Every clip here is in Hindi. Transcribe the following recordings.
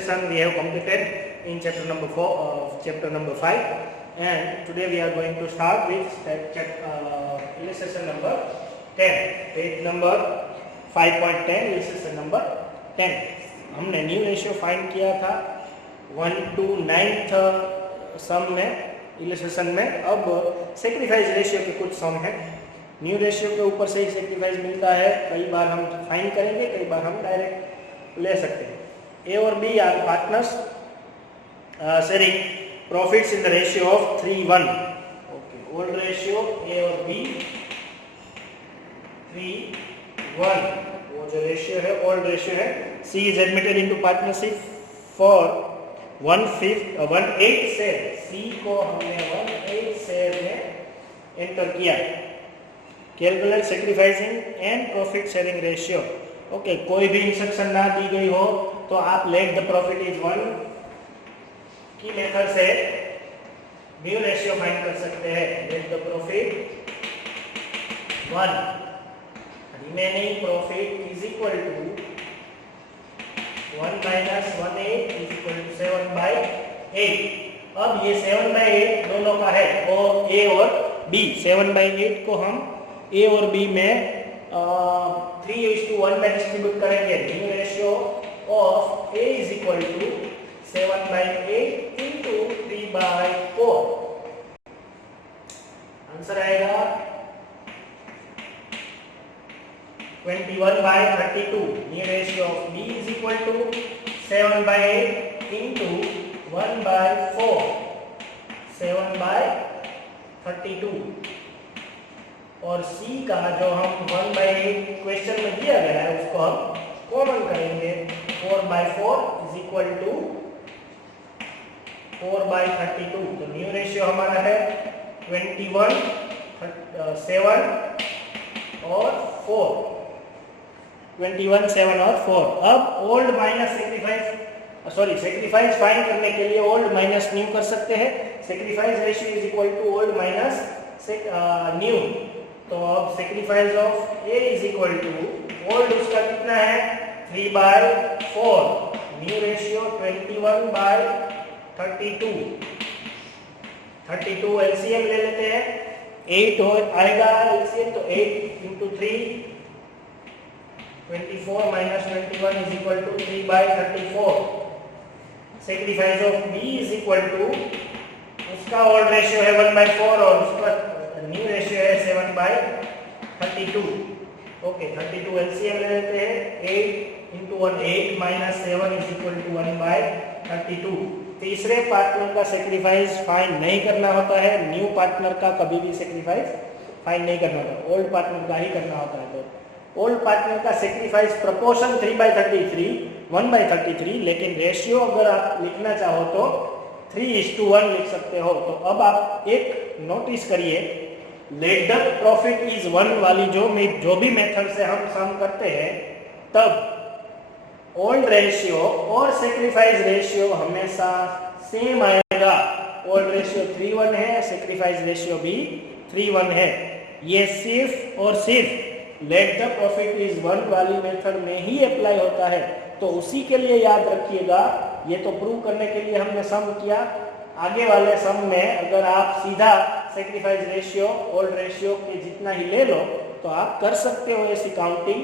session we have completed in chapter number 4, chapter number 5, and today we are going to start with illustration number 10, page number 5.10, illustration number 10. हमने न्यू रेशियो फाइंड किया था 1 to 9th सम में इलिस्ट्रेशन में. अब सेक्रीफाइस रेशियो के कुछ सम है. न्यू रेशियो के ऊपर से ही सेक्रीफाइस मिलता है. कई बार हम फाइंड करेंगे, कई बार हम डायरेक्ट ले सकते हैं. ए और B are partners sharing profits in the ratio of 3:1. Okay, old ratio A और बी 3:1 वो जो रेशियो है ओल्ड रेशियो है. C is admitted into partnership for 1/8 share. C को हमने 1/8 शेयर में एंटर किया. Calculate sacrificing and profit sharing ratio. Okay, कोई भी इंस्ट्रक्शन ना दी गई हो तो आप लेट द प्रॉफिट इज 1 की मेथड से न्यू रेशियो फाइंड कर सकते हैं. Let the profit 1, remaining profit is equal to 1 minus 1/8 is equal to 7/8. अब ये 7/8 दोनों का है, और A और B. 7/8 को हम A और B में 3:1 में डिस्ट्रीब्यूट करेंगे. New ratio of A is equal to 7/8 into 3/4. Answer आएगा 21/32. New ratio of B is equal to 7/8 into 1/4. 7/32. और C का जो हम 1/8 क्वेश्चन में दिया गया है उसको हम कॉमन करेंगे. 4/4 is equal to 4/32. तो न्यू रेशियो हमारा है 21, 7 और 4. 21, 7 और 4. अब ओल्ड माइनस सेक्रीफाइस फाइंड करने के लिए ओल्ड माइनस न्यू कर सकते हैं. Sacrifice ratio is equal to old minus new. तो अब sacrifice of A is equal to old उसका कितना है 3/4. New ratio 21/32. 32 एलसीएम ले लेते हैं. 8 आएगा एलसीएम, तो 8 into 3 24 minus 21 is equal to 3/34. Sacrifice of B is equal to उसका ओल्ड रेशियो है 1/4 और उसका न्यू रेशियो है 7/32. ओके, 32 एलसीएम ले लेते हैं. 8 into 1 8 minus 7 is equal to 1/32. तीसरे पार्टनर का सेक्रीफाइस फाइंड नहीं करना होता है. न्यू पार्टनर का कभी भी सेक्रीफाइस फाइंड नहीं करना होता, ओल्ड पार्टनर का ही करना होता है. तो ओल्ड पार्टनर का सेक्रीफाइस प्रपोर्शन 3/33, 1/33. लेकिन रेशियो अगर आप लिखना चाहो तो 3:1 लिख सकते हो. तो अब आप एक नोटिस करिए, लेट द प्रॉफिट इज 1 वाली जो भी मेथड से हम सम करते हैं, तब ओल्ड रेशियो और सेक्रीफाइस रेशियो हमेशा सेम आएगा. ओल्ड रेशियो 3:1 है, सेक्रीफाइस रेशियो भी 3:1 है. ये सिर्फ और सिर्फ लेट द प्रॉफिट इज 1 वाली मेथड में ही अप्लाई होता है. तो उसी के लिए याद रखिएगा. ये तो प्रूव करने के लिए हमने सम किया. आगे वाले सम में अगर आप सीधा सेक्रीफाइस रेशियो ओल्ड रेशियो के जितना ही ले लो तो आप कर सकते हो ऐसी काउंटिंग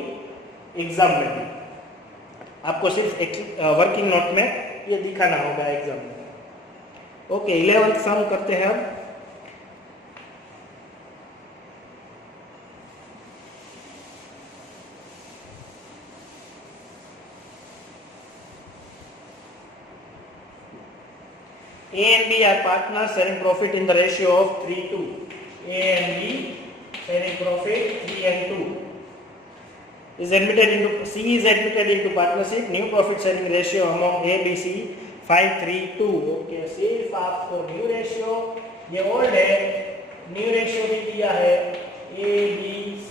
एग्जाम में भी. आपको सिर्फ वर्किंग नोट में ये दिखाना होगा एग्जाम में. ओके, 11th सम करते हैं अब. A and B are partners sharing profit in the ratio of 3:2. A and B sharing profit 3:2. C is admitted into partnership. New profit sharing ratio among A, B, C 5:3:2. Okay, सिर्फ आपको न्यू रेशियो ये ओल्ड है, न्यू रेशियो भी दिया है A, B, C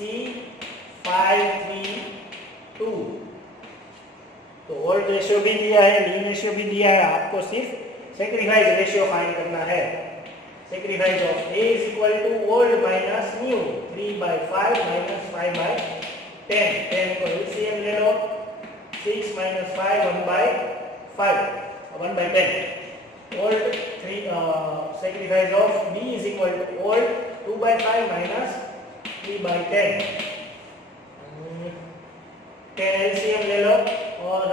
5:3:2. तो ओल्ड रेशियो भी दिया है, न्यू रेशियो भी दिया है. आपको सिर्फ सेक्रीफाइस रेशियो फाइंड करना है. Sacrifice of A is equal to old minus new. 3/5 minus 5/10. 10 को एलसीएम ले लो. 6 minus 5 1/4. 5 1/10. Old 3 sacrifice of B is equal to old 2/5 minus 3/10. 10 LCM ले लो और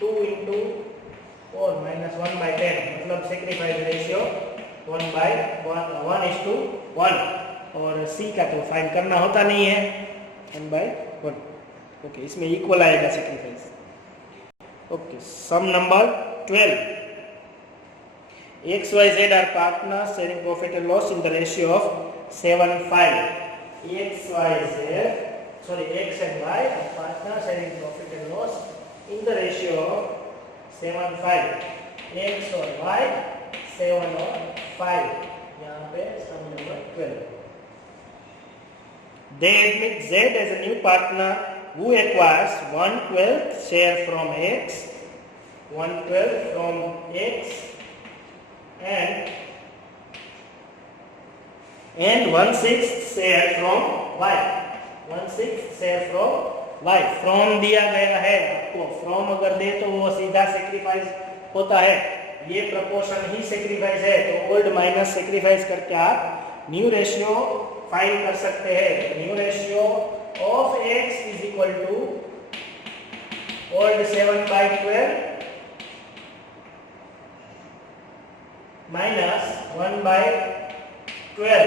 2 into 4 minus 1/10 मतलब sacrifice ratio 1/1 और C का तो फाइंड करना होता नहीं है 1/1. ओके, इसमें इक्वल आएगा sacrifice. Okay, sum number 12. XYZ are partners sharing profit and loss in the ratio of 7:5. X and Y are partners sharing profit and loss in the ratio of 7:5. X और Y 7 और 5. यहाँ पे सम number 12. They admit Z as a new partner who acquires 1/12 share from X, 1/12 from X and 1/6 share from Y. 1/6 share from Y. From दिया गया है आपको. From अगर दे तो वो सीधा सेक्रीफाइस होता है. ये प्रपोर्शन ही सेक्रीफाइस है. तो ओल्ड माइनस सेक्रीफाइस करके आप न्यू रेशियो फाइंड कर सकते हैं. New ratio of X is equal to old 7/12 minus 1/12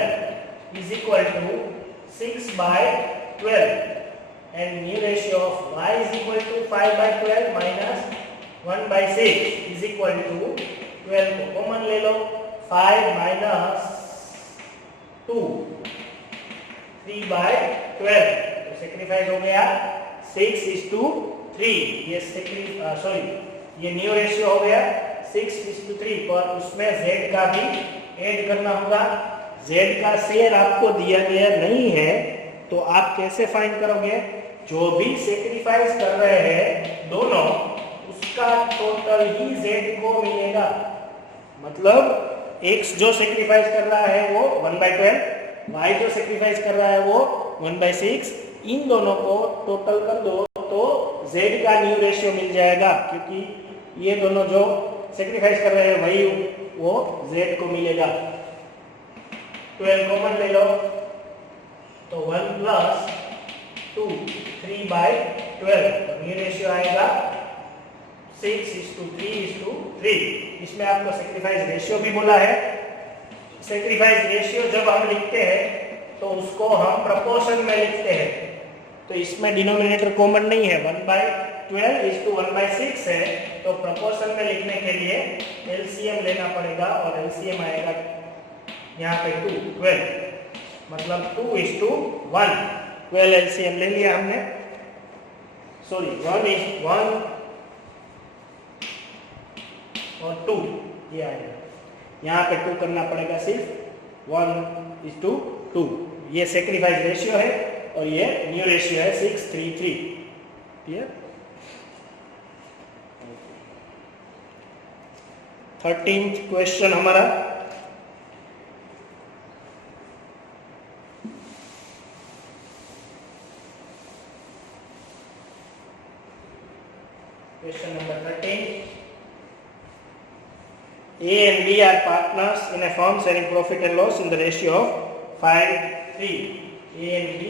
is equal to 6/12 and new ratio of Y is equal to 5/12 minus 1/6 is equal to 12 को कॉमन ले लो. 5 minus 2 3/12 सेक्रीफाइस हो गया 6:3. ये न्यू रेशियो हो गया 6:3 पर उसमें Z का भी ऐड करना होगा. Z का शेयर आपको दिया गया नहीं है तो आप कैसे फाइंड करोगे? जो भी सेक्रीफाइस कर रहे हैं दोनों उसका टोटल ही Z को मिलेगा. मतलब X जो सेक्रीफाइस कर रहा है वो 1/12, Y जो सेक्रीफाइस कर रहा है वो 1/6. इन दोनों को टोटल कर दो तो Z का न्यू रेशियो मिल जाएगा क्योंकि ये दोनों जो सेक्रीफाइस कर रहे हैं वही वो Z को मिलेगा. 12 कॉमन ले लो तो 1 plus 2 3/12 तो न्यू रेशियो आएगा 6:3:3. इसमें आपको सेक्रीफाइस रेशियो भी बोला है. सेक्रीफाइस रेशियो जब हम लिखते हैं तो उसको हम प्रपोर्शन में लिखते हैं. तो इसमें डिनोमिनेटर कॉमन नहीं है. 1/12:1/6 है तो प्रपोर्शन में लिखने के लिए एलसीएम लेना पड़ेगा और एलसीएम आएगा यहाँ पे 2 12 मतलब 2:1. 12 एलसीएम ले लिया हमने. 1 और 2 ये आएगा. यहाँ पे 2 करना पड़ेगा सिर्फ. 1:2. ये सेक्रीफाइस रेशियो है और ये न्यू रेशियो है 6:3:3. क्लियर? 13th क्वेश्चन हमारा question number 13. A and B are partners in a firm sharing profit and loss in the ratio of 5:3. A and B,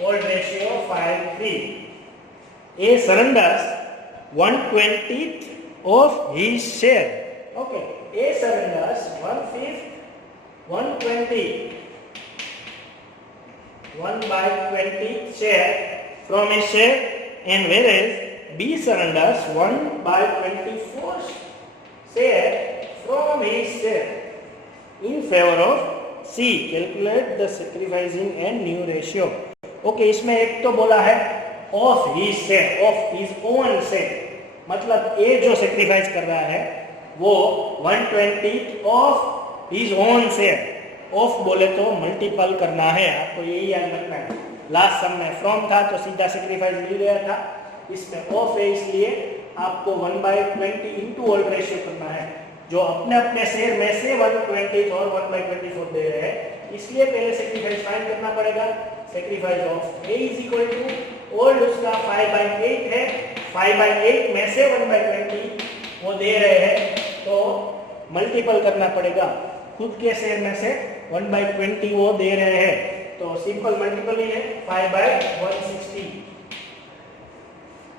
old ratio 5:3. A surrenders 1/20 of his share. Okay, A surrenders 1/5, 1/20, 1/20 share from his share, and whereas B surrenders 1/24 share from his share in favor of C. Calculate the sacrificing and new ratio. Okay, इसमें एक तो बोला है of his share, of his own share. मतलब A जो सेक्रीफाइस कर रहा है वो 1/20 of his own share. Of बोले तो मल्टीपल करना है. आपको यही याद रखना है. लास्ट सम में फ्रॉम था तो सीधा सेक्रीफाइस मिल गया था. इसमें ऑफ है इसलिए आपको 1/20 इंटू ओल्ड रेशियो करना है. जो अपने अपने शेयर में से 1/20 और 1/24 दे रहे हैं, इसलिए पहले सेक्रीफाइस फाइंड करना पड़ेगा। Sacrifice of A is equal to old उसका 5/8 है, 5/8 में से 1/20 वो दे रहे हैं, तो मल्टीपल करना पड़ेगा। खुद के शेयर में से 1/20 वो दे रहे हैं, तो सिंपल मल्टीपल ही है 5/160।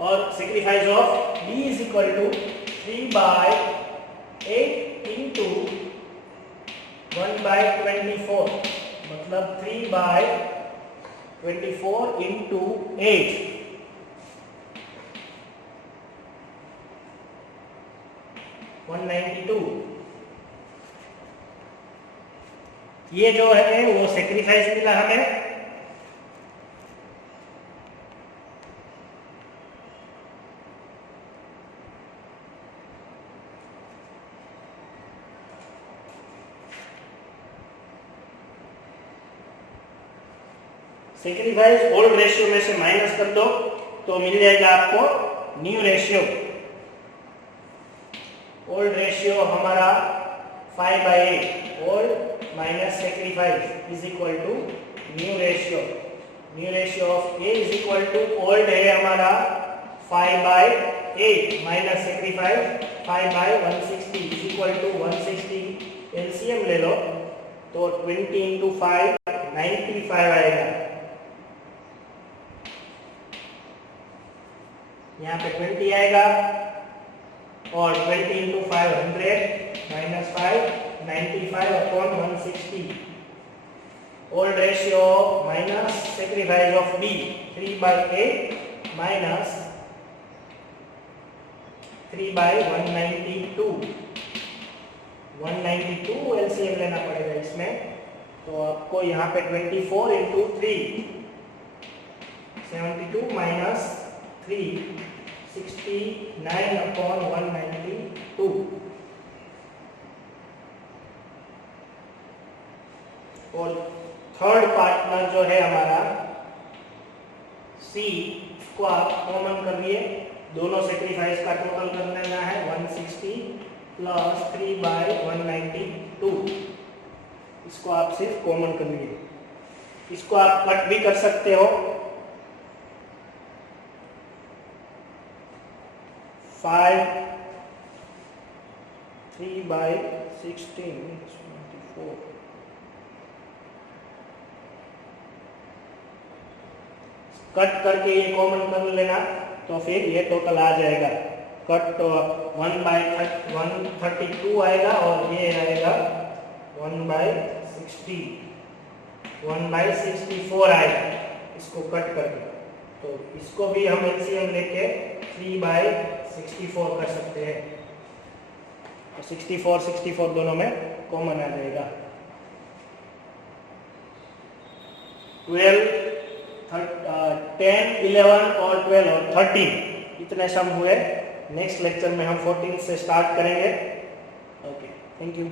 और sacrifice of B is equal to 3/8 into 1/24, मतलब 3/24 इंटू 8, 192। ये जो है वो सेक्रीफाइस मिला हमें। सेक्रीफाइस ओल्ड रेशियो में से माइनस कर दो तो मिल जाएगा आपको न्यू रेशियो। ओल्ड रेशियो हमारा 5/8, old minus sacrifice is equal to new ratio. New ratio of A is equal to old है हमारा 5/8 minus sacrifice 5/160 is equal to 160। LCM ले लो तो 20 इंटू 5 95 आएगा। यहाँ पे 20 आएगा और 20 into 5 100 minus 5 95 upon 160। Old ratio minus sacrifice of B 3/8 minus 3/192। 192 LCM लेना पड़ेगा इसमें, तो आपको यहाँ पे 24 इंटू 3 72 माइनस 3 69 अपॉन 192। और थर्ड पार्टनर जो है हमारा सी को आप कॉमन कर लिए। दोनों सेक्रीफाइस का टोटल कर लेना है 160 प्लस 3/192। इसको आप सिर्फ कॉमन कर लिए। इसको आप कट भी कर सकते हो। 5 3/16 24। कट करके ये कॉमन कर लेना तो फिर ये टोटल आ जाएगा। कट तो 1/132 आएगा और ये आएगा 1/60 1/64 आएगा इसको कट करके। तो इसको भी हम एलसीएम लेके 3/64 कर सकते हैं, तो 64 दोनों में कॉमन आ जाएगा। 12 10 11 और 12 और 13 इतने सम हुए। नेक्स्ट लेक्चर में हम 14 से स्टार्ट करेंगे। Okay, thank you.